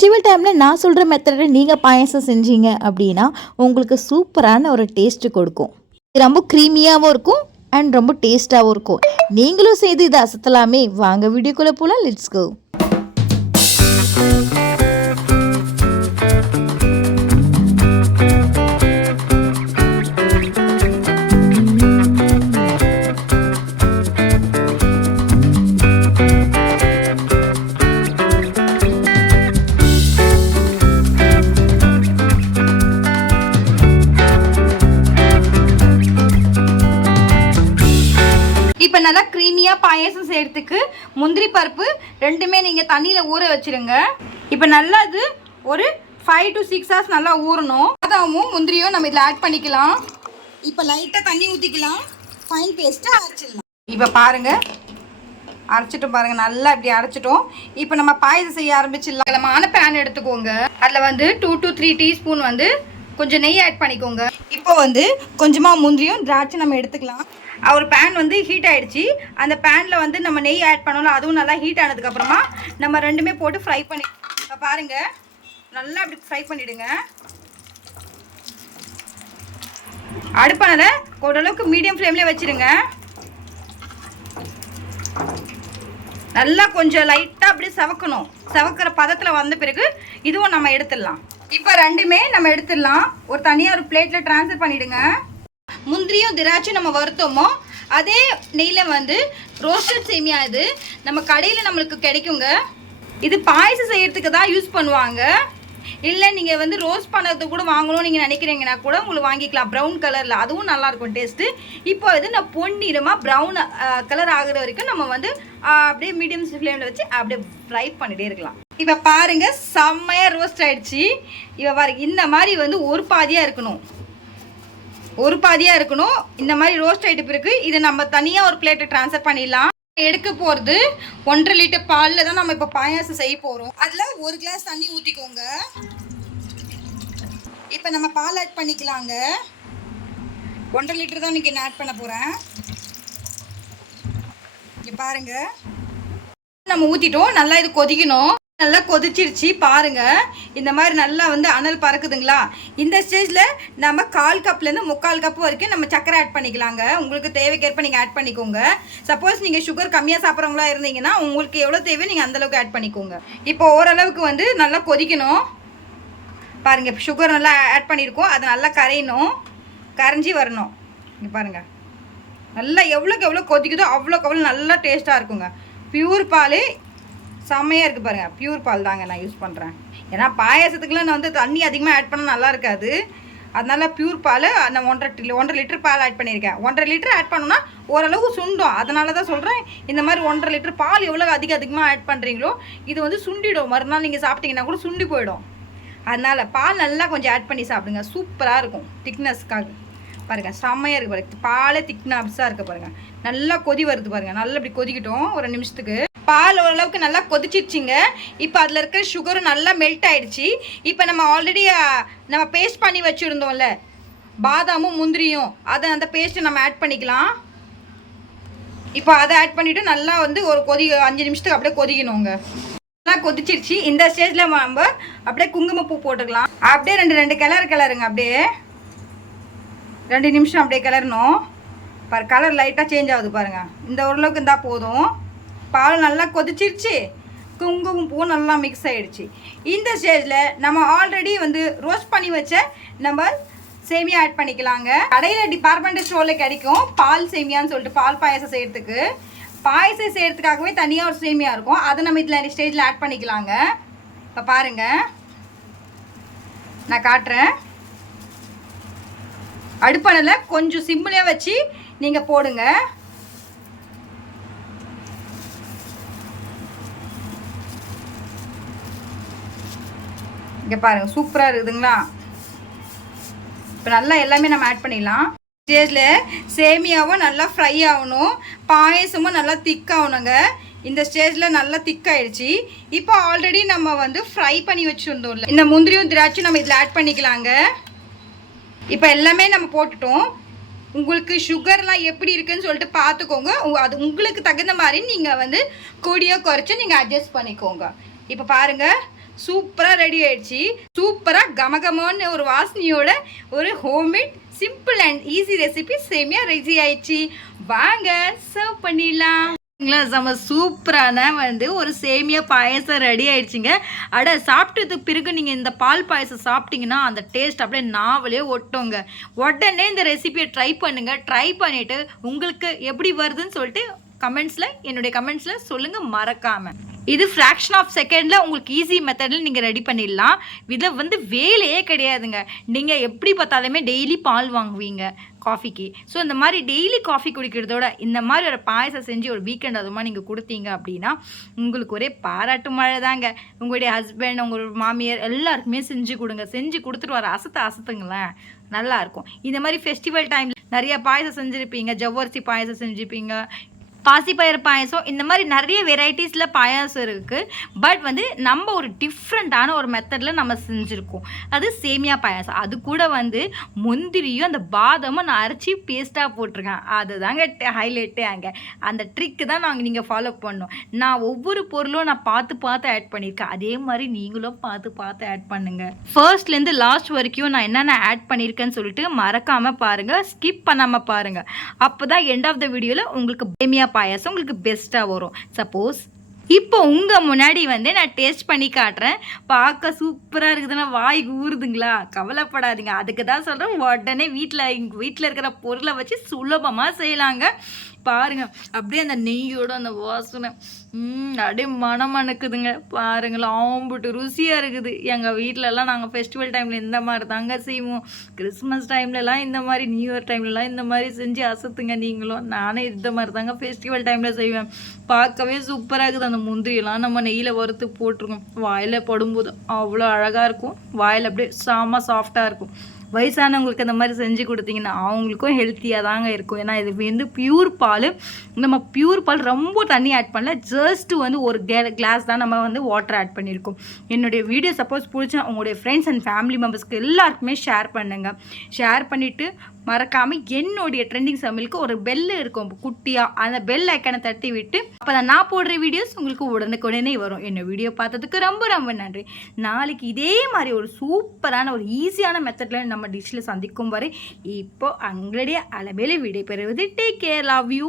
Festival டைமில் நான் சொல்கிற மெத்தடில் நீங்கள் பாயாசம் செஞ்சீங்க அப்படின்னா உங்களுக்கு சூப்பரான ஒரு டேஸ்ட்டு கொடுக்கும். இது ரொம்ப க்ரீமியாகவும் இருக்கும் அண்ட் ரொம்ப டேஸ்ட்டாகவும் இருக்கும். நீங்களும் செய்து இதை அசத்தலாமே. வாங்க வீடியோக்குள்ளே போகலாம் லெட்ஸ் கோ நல்லா பாயசம் செய்கிறதுக்கு முந்திரி பருப்பு ரெண்டுமே நீங்கள் தண்ணியில் ஊற வச்சிருங்க. இப்போ நல்லா இது ஒரு ஃபைவ் டு சிக்ஸ் ஹவர்ஸ் நல்லா ஊறணும். பாதாமும் முந்திரியும் நம்ம இதில் ஆட் பண்ணிக்கலாம். இப்போ லைட்டாக தண்ணி ஊற்றிக்கலாம் ஃபைன் பேஸ்ட்டாக அரைச்சிடலாம். இப்போ பாருங்கள் அரைச்சிட்டோம் பாருங்க. நல்லா இப்படி அரைச்சிட்டோம். இப்போ நம்ம பாயசம் செய்ய ஆரம்பிச்சிடலாம் அகலமான பேன் எடுத்துக்கோங்க. அதில் வந்து டூ டு த்ரீ டீஸ்பூன் வந்து கொஞ்சம் நெய் ஆட் பண்ணிக்கோங்க. இப்போ வந்து கொஞ்சமாக முந்திரியும் திராட்சை நம்ம எடுத்துக்கலாம். ஒரு பேன் வந்து ஹீட் ஆகிடுச்சி அந்த பேனில் வந்து நம்ம நெய் ஆட் பண்ணோம்ல அதுவும் நல்லா ஹீட் ஆனதுக்கப்புறமா நம்ம ரெண்டுமே போட்டு ஃப்ரை பண்ணி இப்போ பாருங்கள் நல்லா அப்படி ஃப்ரை பண்ணிவிடுங்க அடுப்பானதை ஓரளவுக்கு மீடியம் ஃப்ளேம்லேயே வச்சுருங்க. நல்லா கொஞ்சம் லைட்டாக அப்படியே சவக்கணும். சவக்கிற பதத்தில் வந்த பிறகு இதுவும் நம்ம எடுத்துடலாம். இப்போ ரெண்டுமே நம்ம எடுத்துடலாம். ஒரு தனியாக ஒரு பிளேட்டில் ட்ரான்ஸ்ஃபர் பண்ணிவிடுங்க முந்திரியும் திராட்சையும் நம்ம வறுத்தோமோ அதே நெய்யில் வந்து ரோஸ்டட் சேமியா இது நம்ம கடையில் நம்மளுக்கு கிடைக்குங்க. இது பாயசம் செய்யறதுக்கு தான் யூஸ் பண்ணுவாங்க. இல்லை நீங்கள் வந்து ரோஸ்ட் பண்ணுறது கூட வாங்கணும்னு நீங்கள் நினைக்கிறீங்கன்னா கூட உங்களுக்கு வாங்கிக்கலாம். ப்ரௌன் கலரில் அதுவும் நல்லாயிருக்கும் டேஸ்ட்டு இப்போ இது நான் பொன்னிறமாக ப்ரௌன் கலர் ஆகிற வரைக்கும் நம்ம வந்து அப்படியே மீடியம் ஃப்ளேமில் வச்சு அப்படியே ஃப்ரை பண்ணிகிட்டே இருக்கலாம். இப்போ பாருங்கள் செம்மையாக ரோஸ்ட் ஆகிடுச்சி இப்போ பாருங்க இந்த மாதிரி வந்து ஒரு பாதியாக இருக்கணும். ஒரு பாதியாக இருக்கணும். இந்த மாதிரி ரோஸ்ட் ஆகிட்ட பிறகு இதை நம்ம தனியாக ஒரு பிளேட்டை ட்ரான்ஸ்ஃபர் பண்ணிடலாம். எடுக்க போகிறது ஒன்றரை லிட்டர் பாலில் தான் நம்ம இப்போ பாயாசம் செய்ய போகிறோம் அதில் ஒரு கிளாஸ் தண்ணி ஊற்றிக்கோங்க இப்போ நம்ம பால் ஆட் பண்ணிக்கலாங்க. ஒன்றரை லிட்டர் தான் இன்றைக்கி நான் ஆட் பண்ண போகிறேன் இங்கே பாருங்கள் நம்ம ஊற்றிட்டோம் நல்லா இது கொதிக்கணும். நல்லா கொதிச்சிருச்சு பாருங்க. இந்த மாதிரி நல்லா வந்து அனல் பறக்குதுங்களா? இந்த ஸ்டேஜில் நம்ம கால் கப்லேருந்து முக்கால் கப் வரைக்கும் நம்ம சக்கரை ஆட் பண்ணிக்கலாங்க. உங்களுக்கு தேவைக்கேற்ப நீங்கள் ஆட் பண்ணிக்கோங்க. சப்போஸ் நீங்கள் சுகர் கம்மியாக சாப்பிட்றவங்களா இருந்தீங்கன்னா உங்களுக்கு எவ்வளோ தேவையோ நீங்கள் அந்தளவுக்கு ஆட் பண்ணிக்கோங்க. இப்போ ஓரளவுக்கு வந்து நல்லா கொதிக்கணும். பாருங்க சுகர் நல்லா ஆட் பண்ணியிருக்கோம் அது நல்லா கரையணும். கரைஞ்சி வரணும். இங்கே பாருங்கள் நல்லா எவ்வளோக்கு எவ்வளோ கொதிக்குதோ அவ்வளோக்கு அவ்வளோ நல்லா டேஸ்ட்டாக இருக்குங்க. பியூர் பால் செம்மையாக இருக்குது பாருங்கள் பியூர் பால் தாங்க நான் யூஸ் பண்ணுறேன் ஏன்னா பாயாசத்துக்குலாம் நான் வந்து தண்ணி அதிகமாக ஆட் பண்ணால் நல்லா இருக்காது. அதனால பியூர் பால் நான் ஒன்றரை ஒன்றரை லிட்டர் பால் ஆட் பண்ணியிருக்கேன். ஒன்றரை லிட்டர் ஆட் பண்ணோன்னா ஓரளவு சுண்டும். அதனால தான் சொல்கிறேன் இந்த மாதிரி ஒன்றரை லிட்டர் பால் எவ்வளோ அதிக அதிகமாக ஆட் பண்ணுறீங்களோ இது வந்து சுண்டிடும். மறுநாள் நீங்கள் சாப்பிட்டீங்கன்னா கூட சுண்டி போயிடும். அதனால் பால் நல்லா கொஞ்சம் ஆட் பண்ணி சாப்பிடுங்க. சூப்பராக இருக்கும். திக்னஸ்க்காக பாருங்கள் செம்மையாக இருக்குது பாருங்கள் பாலே திக்னஸாக இருக்குது பாருங்கள் நல்லா கொதி வருது பாருங்கள் நல்லா இப்படி கொதிக்கட்டும். ஒரு நிமிஷத்துக்கு. பால் ஓரளவுக்கு நல்லா கொதிச்சிருச்சுங்க. இப்போ அதில் இருக்கிற சுகரும் நல்லா மெல்ட் ஆயிடுச்சு. இப்போ நம்ம ஆல்ரெடி நம்ம பேஸ்ட் பண்ணி வச்சுருந்தோம்ல. பாதாமும் முந்திரியும். அதை அந்த பேஸ்ட்டு நம்ம ஆட் பண்ணிக்கலாம். இப்போ அதை ஆட் பண்ணிவிட்டு நல்லா வந்து ஒரு கொதி அஞ்சு நிமிஷத்துக்கு அப்படியே கொதிக்கணுங்க. நல்லா கொதிச்சிருச்சு. இந்த ஸ்டேஜில் நம்ம அப்படியே குங்குமப்பூ போட்டுக்கலாம். அப்படியே ரெண்டு ரெண்டு கிளறு கிளறுங்க அப்படியே. ரெண்டு நிமிஷம் அப்படியே கிளறணும். பாரு கலர் லைட்டாக சேஞ்ச் ஆகுது பாருங்கள் இந்த ஓரளவுக்கு இருந்தால் போதும். பால் நல்லா கொதிச்சிருச்சு. குங்குமம் பூ நல்லா மிக்ஸ் ஆகிடுச்சு இந்த ஸ்டேஜில் நம்ம ஆல்ரெடி வந்து ரோஸ்ட் பண்ணி வச்ச நம்ம சேமியா ஆட் பண்ணிக்கலாங்க. கடையில் டிபார்ட்மெண்ட் ஸ்டோரில் கிடைக்கும் பால் சேமியான்னு சொல்லிட்டு பால் பாயாசம் செய்கிறதுக்கு பாயசம் செய்கிறதுக்காகவே தனியாக ஒரு சேமியா இருக்கும். அதை நம்ம இதில் ஸ்டேஜில் ஆட் பண்ணிக்கலாங்க. இப்போ பாருங்கள் நான் காட்டுறேன். அடுப்பணில் கொஞ்சம் சிம்பிளே வச்சு நீங்கள் போடுங்க. இங்கே பாருங்க சூப்பராக இருக்குதுங்களா? இப்போ நல்லா எல்லாமே நம்ம ஆட் பண்ணிடலாம். ஸ்டேஜில் சேமியாவும் நல்லா ஃப்ரை ஆகணும். பாயசமும் நல்லா திக்காகணுங்க இந்த ஸ்டேஜில் நல்லா திக்காயிடுச்சு இப்போ ஆல்ரெடி நம்ம வந்து ஃப்ரை பண்ணி வச்சுருந்தோம்ல. இந்த முந்திரியும் திராட்சையும் நம்ம இதில் ஆட் பண்ணிக்கலாங்க. இப்போ எல்லாமே நம்ம போட்டுட்டோம். உங்களுக்கு சுகர்லாம் எப்படி இருக்குன்னு சொல்லிட்டு பார்த்துக்கோங்க. அது உங்களுக்கு தகுந்த மாதிரி நீங்கள் வந்து கூடியோ குறைச்சி நீங்கள் அட்ஜஸ்ட் பண்ணிக்கோங்க. இப்போ பாருங்கள் சூப்பராக ரெடி ஆயிடுச்சு. சூப்பராக கமகமோன்னு ஒரு வாசனையோட ஒரு homemade simple and easy recipe சேமியா ரெடி ஆயிடுச்சு. வாங்க சர்வ் பண்ணிடலாம். சரிங்களா, சூப்பரான வந்து ஒரு சேமியா பாயசம் ரெடி ஆயிடுச்சுங்க. அட சாப்பிட்டதுக்கு பிறகு நீங்கள் இந்த பால் பாயசம் சாப்பிட்டீங்கன்னா அந்த டேஸ்ட் அப்படியே நாவலே ஒட்டுங்க. உடனே இந்த ரெசிபியை ட்ரை பண்ணுங்கள் ட்ரை பண்ணிவிட்டு உங்களுக்கு எப்படி வருதுன்னு சொல்லிட்டு கமெண்ட்ஸில் என்னுடைய கமெண்ட்ஸில் சொல்லுங்கள் மறக்காமல் இது ஃப்ராக்ஷன் ஆஃப் செகண்டில் உங்களுக்கு ஈஸி மெத்தடில் நீங்கள் ரெடி பண்ணிடலாம். இதில் வந்து வேலையே கிடையாதுங்க. நீங்கள் எப்படி பார்த்தாலுமே டெய்லி பால் வாங்குவீங்க காஃபிக்கு ஸோ இந்த மாதிரி டெய்லி காஃபி குடிக்கிறதோட இந்த மாதிரி ஒரு பாயசம் செஞ்சு ஒரு வீக்கெண்ட் அதுமா நீங்கள் கொடுத்தீங்க அப்படின்னா உங்களுக்கு ஒரே பாராட்டு மழை தாங்க. உங்களுடைய ஹஸ்பண்ட் உங்களோட மாமியார் எல்லாருக்குமே செஞ்சு கொடுங்க. செஞ்சு கொடுத்துட்டு வர அசத்தை அசத்துங்களேன். நல்லாயிருக்கும் இந்த மாதிரி ஃபெஸ்டிவல் டைமில் நிறைய பாயசம் செஞ்சுருப்பீங்க. ஜவ்வரிசி பாயசம் செஞ்சுருப்பீங்க. பாசிப்பயிறு பாயசம் இந்த மாதிரி நிறைய வெரைட்டிஸில் பாயாசம் இருக்குது பட் வந்து நம்ம ஒரு டிஃப்ரெண்ட்டான ஒரு மெத்தடில் நம்ம செஞ்சுருக்கோம். அது சேமியா பாயாசம். அது கூட வந்து முந்திரியும் அந்த பாதமும் நான் அரைச்சி பேஸ்ட்டாக போட்டிருக்கேன். அதுதாங்க ஹைலைட்டே அங்கே. அந்த ட்ரிக்கு தான் நாங்கள் நீங்கள் ஃபாலோ பண்ணோம் நான் ஒவ்வொரு பொருளும் நான் பார்த்து பார்த்து ஆட் பண்ணியிருக்கேன். அதே மாதிரி நீங்களும் பார்த்து பார்த்து ஆட் பண்ணுங்கள் ஃபர்ஸ்ட்லேருந்து லாஸ்ட் வரைக்கும் நான் என்னென்ன ஆட் பண்ணியிருக்கேன்னு சொல்லிட்டு மறக்காமல் பாருங்கள் ஸ்கிப் பண்ணாமல் பாருங்கள் அப்போ தான் எண்ட் ஆஃப் த வீடியோவில் உங்களுக்கு சேமியா பாயாசம் உங்களுக்கு பெஸ்ட்டாக வரும். சப்போஸ் இப்போ உங்கள் முன்னாடி வந்து நான் டேஸ்ட் பண்ணி காட்டுறேன். பார்க்க சூப்பராக இருக்குதுன்னா வாய் ஊறுதுங்களா? கவலைப்படாதீங்க. அதுக்கு தான் சொல்கிறேன் உடனே வீட்டில் எங்கள் வீட்டில் இருக்கிற பொருளை வச்சு சுலபமாக செய்யலாங்க. பாருங்க. அப்படியே அந்த நெய்யோட அந்த வாசனை ம், அப்படியே மனம் அணுக்குதுங்க. பாருங்களேன் ஆம்புட்டு ருசியாக இருக்குது. எங்கள் வீட்டிலலாம் நாங்கள் ஃபெஸ்டிவல் டைமில் இந்த மாதிரி தாங்க செய்வோம். கிறிஸ்மஸ் டைம்லலாம் இந்த மாதிரி நியூ இயர் டைம்லலாம் இந்த மாதிரி செஞ்சு அசத்துங்க நீங்களும். நானே இந்த மாதிரி தாங்க ஃபெஸ்டிவல் டைமில் செய்வேன். பார்க்கவே சூப்பராக இருக்குது. அந்த முந்திரியெல்லாம் நம்ம நெய்யில் வறுத்து போட்டிருக்கோம். வாயில் படும்போது அவ்வளோ அழகாக இருக்கும். வாயில் அப்படியே செம்ம சாஃப்டாக இருக்கும். வயசானவங்களுக்கு அந்த மாதிரி செஞ்சு கொடுத்தீங்கன்னா அவங்களுக்கும் ஹெல்த்தியாக தாங்க இருக்கும். ஏன்னா இது வந்து பியூர் பால். நம்ம பியூர் பால் ரொம்ப தண்ணி ஆட் பண்ணல. ஜஸ்ட் வந்து ஒரு கே கிளாஸ் தான் நம்ம வந்து வாட்டர் ஆட் பண்ணியிருக்கோம். என்னுடைய வீடியோ சப்போஸ் பிடிச்சா உங்களுடைய ஃப்ரெண்ட்ஸ் அண்ட் ஃபேமிலி மெம்பர்ஸ்க்கு எல்லாருக்குமே ஷேர் பண்ணுங்கள் ஷேர் பண்ணிவிட்டு மறக்காமல் என்னுடைய ட்ரெண்டிங் சமையலுக்கு ஒரு பெல் இருக்கும். குட்டியாக அந்த பெல் ஐக்கனை தட்டி விட்டு அப்போ நான் போடுற வீடியோஸ் உங்களுக்கு உடனுக்குடனே வரும். என்ன வீடியோ பார்த்ததுக்கு ரொம்ப ரொம்ப நன்றி. நாளைக்கு இதே மாதிரி ஒரு சூப்பரான ஒரு ஈஸியான மெத்தடில் நம்ம டிஷ்ஷில் சந்திக்கும் வரை இப்போ அங்களுடைய அளவில் விடைபெறுவது. Take care love you